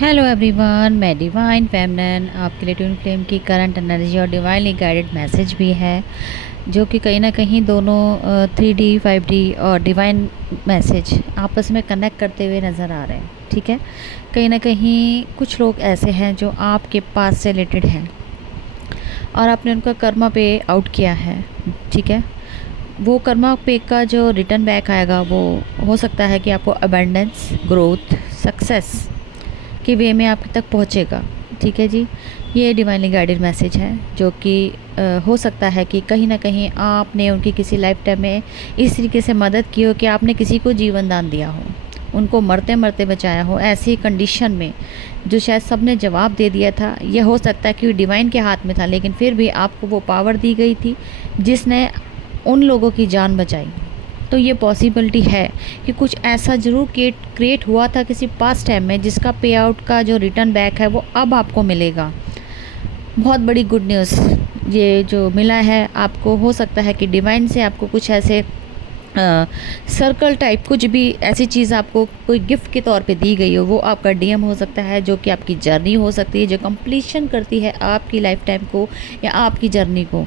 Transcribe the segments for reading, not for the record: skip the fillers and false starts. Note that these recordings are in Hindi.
हेलो एवरीवन, मैं डिवाइन फेमनन आपके लिए ट्विन फ्लेम की करंट एनर्जी और डिवाइनली गाइडेड मैसेज भी है, जो कि कहीं ना कहीं दोनों 3D 5D और डिवाइन मैसेज आपस में कनेक्ट करते हुए नज़र आ रहे हैं। ठीक है, कहीं ना कहीं कुछ लोग ऐसे हैं जो आपके पास से रिलेटेड हैं और आपने उनका कर्मा पे आउट किया है। ठीक है, वो कर्मा पे का जो रिटर्न बैक आएगा वो हो सकता है कि आपको अबंडेंस, ग्रोथ, सक्सेस के वे में आपके तक पहुंचेगा। ठीक है जी, ये डिवाइनली गाइडेड मैसेज है, जो कि हो सकता है कि कहीं ना कहीं आपने उनकी किसी लाइफ टाइम में इस तरीके से मदद की हो कि आपने किसी को जीवन दान दिया हो, उनको मरते मरते बचाया हो, ऐसी कंडीशन में जो शायद सबने जवाब दे दिया था। यह हो सकता है कि डिवाइन के हाथ में था, लेकिन फिर भी आपको वो पावर दी गई थी जिसने उन लोगों की जान बचाई। तो ये पॉसिबिलिटी है कि कुछ ऐसा ज़रूर क्रिएट हुआ था किसी पास्ट टाइम में, जिसका पे आउट का जो रिटर्न बैक है वो अब आपको मिलेगा। बहुत बड़ी गुड न्यूज़ ये जो मिला है आपको। हो सकता है कि डिवाइन से आपको कुछ ऐसे सर्कल टाइप कुछ भी ऐसी चीज़ आपको कोई गिफ्ट के तौर पे दी गई हो। वो आपका डीएम हो सकता है, जो कि आपकी जर्नी हो सकती है, जो कंप्लीशन करती है आपकी लाइफ टाइम को या आपकी जर्नी को।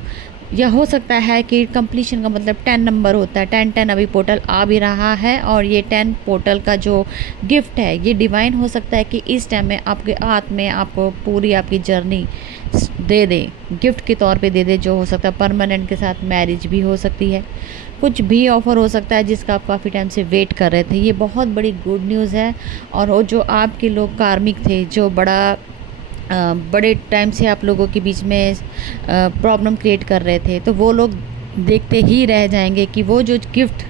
या हो सकता है कि कंप्लीशन का मतलब 10 नंबर होता है। 10 अभी पोर्टल आ भी रहा है, और ये 10 पोर्टल का जो गिफ्ट है ये डिवाइन हो सकता है कि इस टाइम में आपके हाथ में आपको पूरी आपकी जर्नी दे दे, गिफ्ट के तौर पे दे दे। जो हो सकता है परमानेंट के साथ मैरिज भी हो सकती है, कुछ भी ऑफ़र हो सकता है जिसका आप काफ़ी टाइम से वेट कर रहे थे। ये बहुत बड़ी गुड न्यूज़ है। और वो जो आपके लोग कार्मिक थे, जो बड़े टाइम से आप लोगों के बीच में प्रॉब्लम क्रिएट कर रहे थे, तो वो लोग देखते ही रह जाएंगे कि वो जो गिफ्ट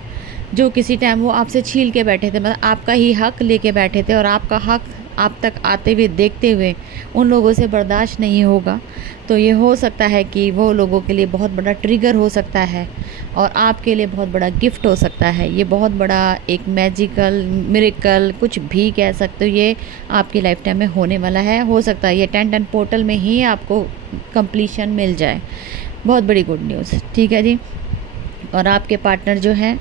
जो किसी टाइम वो आपसे छील के बैठे थे, मतलब आपका ही हक लेके बैठे थे, और आपका हक आप तक आते हुए देखते हुए उन लोगों से बर्दाश्त नहीं होगा। तो ये हो सकता है कि वो लोगों के लिए बहुत बड़ा ट्रिगर हो सकता है, और आपके लिए बहुत बड़ा गिफ्ट हो सकता है। ये बहुत बड़ा एक मैजिकल मिरेकल कुछ भी कह सकते हो, ये आपकी लाइफ टाइम में होने वाला है। हो सकता है ये 10 पोर्टल में ही आपको कंप्लीशन मिल जाए। बहुत बड़ी गुड न्यूज़। ठीक है जी। और आपके पार्टनर जो हैं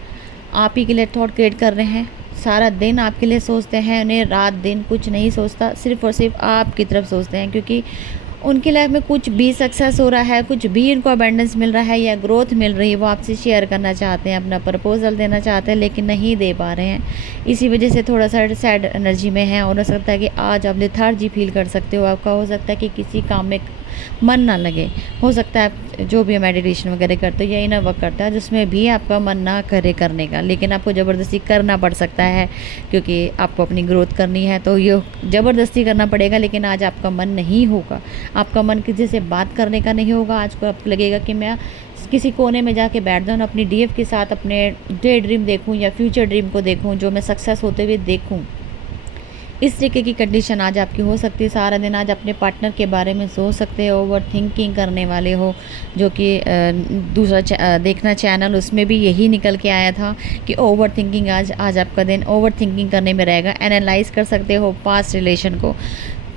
आप ही के लिए थॉट क्रिएट कर रहे हैं, सारा दिन आपके लिए सोचते हैं, उन्हें रात दिन कुछ नहीं सोचता, सिर्फ़ और सिर्फ आपकी तरफ सोचते हैं। क्योंकि उनकी लाइफ में कुछ भी सक्सेस हो रहा है, कुछ भी इनको अबंडेंस मिल रहा है या ग्रोथ मिल रही है, वो आपसे शेयर करना चाहते हैं, अपना प्रपोजल देना चाहते हैं, लेकिन नहीं दे पा रहे हैं। इसी वजह से थोड़ा सा सैड एनर्जी में है, और हो सकता है कि आज आप लेथार्जी फील कर सकते हो। आपका हो सकता है कि किसी काम में मन ना लगे। हो सकता है आप जो भी मेडिटेशन वगैरह करते हो या इनर वर्क करता है जिसमें भी आपका मन ना करे करने का, लेकिन आपको ज़बरदस्ती करना पड़ सकता है, क्योंकि आपको अपनी ग्रोथ करनी है, तो ये ज़बरदस्ती करना पड़ेगा। लेकिन आज आपका मन नहीं होगा, आपका मन किसी से बात करने का नहीं होगा। आज को आपको लगेगा कि मैं किसी कोने में जाके बैठ जाऊँ, अपनी डीएफ के साथ अपने डे ड्रीम देखूँ या फ्यूचर ड्रीम को देखूँ, जो मैं सक्सेस होते हुए देखूँ। इस तरीके की कंडीशन आज आपकी हो सकती है। सारा दिन आज अपने पार्टनर के बारे में सोच सकते हो, ओवर थिंकिंग करने वाले हो, जो कि दूसरा देखना चैनल उसमें भी यही निकल के आया था कि ओवर थिंकिंग आज आपका दिन ओवर थिंकिंग करने में रहेगा। एनालाइज कर सकते हो पास्ट रिलेशन को,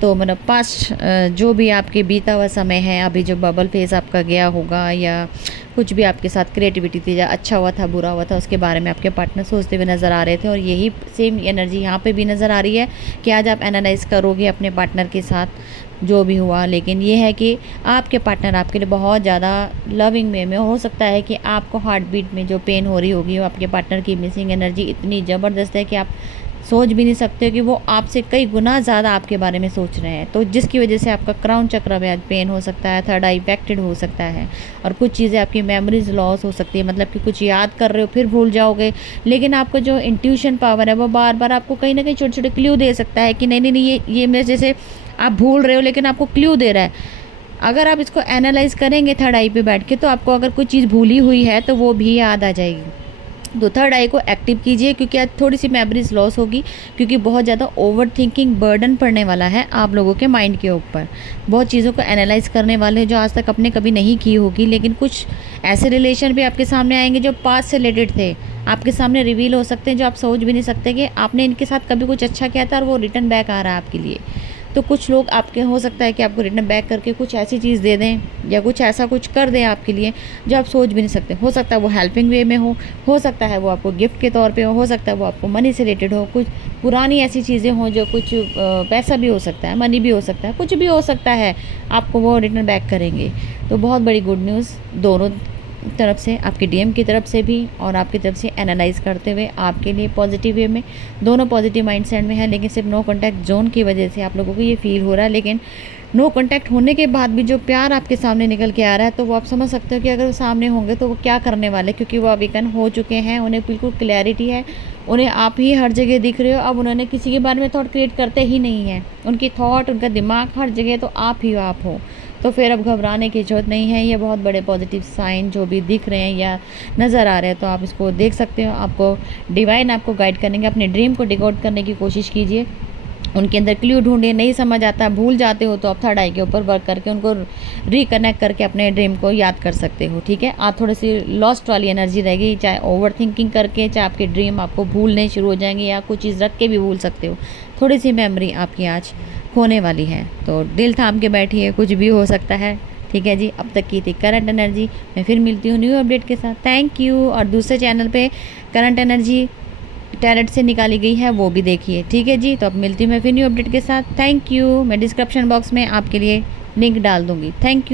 तो मतलब पास्ट जो भी आपके बीता हुआ समय है, अभी जो बबल फेज आपका गया होगा, या कुछ भी आपके साथ क्रिएटिविटी थी, या अच्छा हुआ था बुरा हुआ था, उसके बारे में आपके पार्टनर सोचते हुए नज़र आ रहे थे। और यही सेम एनर्जी यहाँ पे भी नज़र आ रही है कि आज आप एनालाइज करोगे अपने पार्टनर के साथ जो भी हुआ। लेकिन ये है कि आपके पार्टनर आपके लिए बहुत ज़्यादा लविंग वे में हो सकता है कि आपको हार्ट बीट में जो पेन हो रही होगी, वो आपके पार्टनर की मिसिंग एनर्जी इतनी ज़बरदस्त है कि आप सोच भी नहीं सकते कि वो आपसे कई गुना ज़्यादा आपके बारे में सोच रहे हैं। तो जिसकी वजह से आपका क्राउन चक्र में आज पेन हो सकता है, थर्ड आई इफेक्टेड हो सकता है, और कुछ चीज़ें आपकी मेमोरीज लॉस हो सकती है। मतलब कि कुछ याद कर रहे हो फिर भूल जाओगे, लेकिन आपका जो इंट्यूशन पावर है वो बार बार आपको कहीं ना कहीं छोटे छोटे क्ल्यू दे सकता है कि नहीं नहीं नहीं, ये मैं जैसे आप भूल रहे हो लेकिन आपको क्ल्यू दे रहा है। अगर आप इसको एनालाइज करेंगे थर्ड आई पे बैठ के, तो आपको अगर कोई चीज़ भूली हुई है तो वो भी याद आ जाएगी। तो थर्ड आई को एक्टिव कीजिए, क्योंकि आज थोड़ी सी मेमोरीज लॉस होगी, क्योंकि बहुत ज़्यादा ओवर थिंकिंग बर्डन पड़ने वाला है आप लोगों के माइंड के ऊपर। बहुत चीज़ों को एनालाइज करने वाले हैं जो आज तक आपने कभी नहीं की होगी। लेकिन कुछ ऐसे रिलेशन भी आपके सामने आएंगे जो पास्ट से रिलेटेड थे, आपके सामने रिवील हो सकते हैं, जो आप सोच भी नहीं सकते कि आपने इनके साथ कभी कुछ अच्छा किया था और वो रिटर्न बैक आ रहा है आपके लिए। तो कुछ लोग आपके हो सकता है कि आपको रिटर्न बैक करके कुछ ऐसी चीज़ दे दें या कुछ ऐसा कुछ कर दें आपके लिए जो आप सोच भी नहीं सकते। हो सकता है वो हेल्पिंग वे में हो सकता है वो आपको गिफ्ट के तौर पे हो सकता है वो आपको मनी से रिलेटेड हो, कुछ पुरानी ऐसी चीज़ें हों जो कुछ पैसा भी हो सकता है, मनी भी हो सकता है, कुछ भी हो सकता है, आपको वो रिटर्न बैक करेंगे। तो बहुत बड़ी गुड न्यूज़ दोनों तरफ से, आपके डीएम की तरफ से भी और आपकी तरफ से एनालाइज करते हुए आपके लिए पॉजिटिव वे में, दोनों पॉजिटिव माइंडसेट में है। लेकिन सिर्फ नो कॉन्टैक्ट जोन की वजह से आप लोगों को ये फील हो रहा है, लेकिन नो कॉन्टैक्ट होने के बाद भी जो प्यार आपके सामने निकल के आ रहा है, तो वो आप समझ सकते हो कि अगर वो सामने होंगे तो वो क्या करने वाले, क्योंकि वो अवेकन हो चुके हैं, उन्हें बिल्कुल क्लैरिटी है, उन्हें आप ही हर जगह दिख रहे हो। अब उन्होंने किसी के बारे में थॉट क्रिएट करते ही नहीं है, उनकी थॉट, उनका दिमाग हर जगह तो आप ही आप हो। तो फिर अब घबराने की ज़रूरत नहीं है। ये बहुत बड़े पॉजिटिव साइन जो भी दिख रहे हैं या नज़र आ रहे हैं, तो आप इसको देख सकते हो। आपको डिवाइन आपको गाइड करेंगे, अपने ड्रीम को डिकोड करने की कोशिश कीजिए, उनके अंदर क्ल्यू ढूंढिए। नहीं समझ आता, भूल जाते हो, तो आप थर्ड आई के ऊपर वर्क करके उनको रिकनेक्ट करके अपने ड्रीम को याद कर सकते हो। ठीक है, आप थोड़ी सी लॉस्ट वाली एनर्जी रहेगी, चाहे ओवर थिंकिंग करके, चाहे आपके ड्रीम आपको भूलने शुरू हो जाएंगे या कुछ चीज़ रख के भी भूल सकते हो। थोड़ी सी मेमोरी आपकी आज खोने वाली है, तो दिल थाम के बैठिए, कुछ भी हो सकता है। ठीक है जी, अब तक की थी करंट एनर्जी। मैं फिर मिलती हूँ न्यू अपडेट के साथ। Thank you. और दूसरे चैनल पे करंट एनर्जी टैरेट से निकाली गई है, वो भी देखिए। ठीक है जी, तो अब मिलती हूँ मैं फिर न्यू अपडेट के साथ। Thank you. मैं डिस्क्रिप्शन बॉक्स में आपके लिए लिंक डाल दूँगी। Thank you.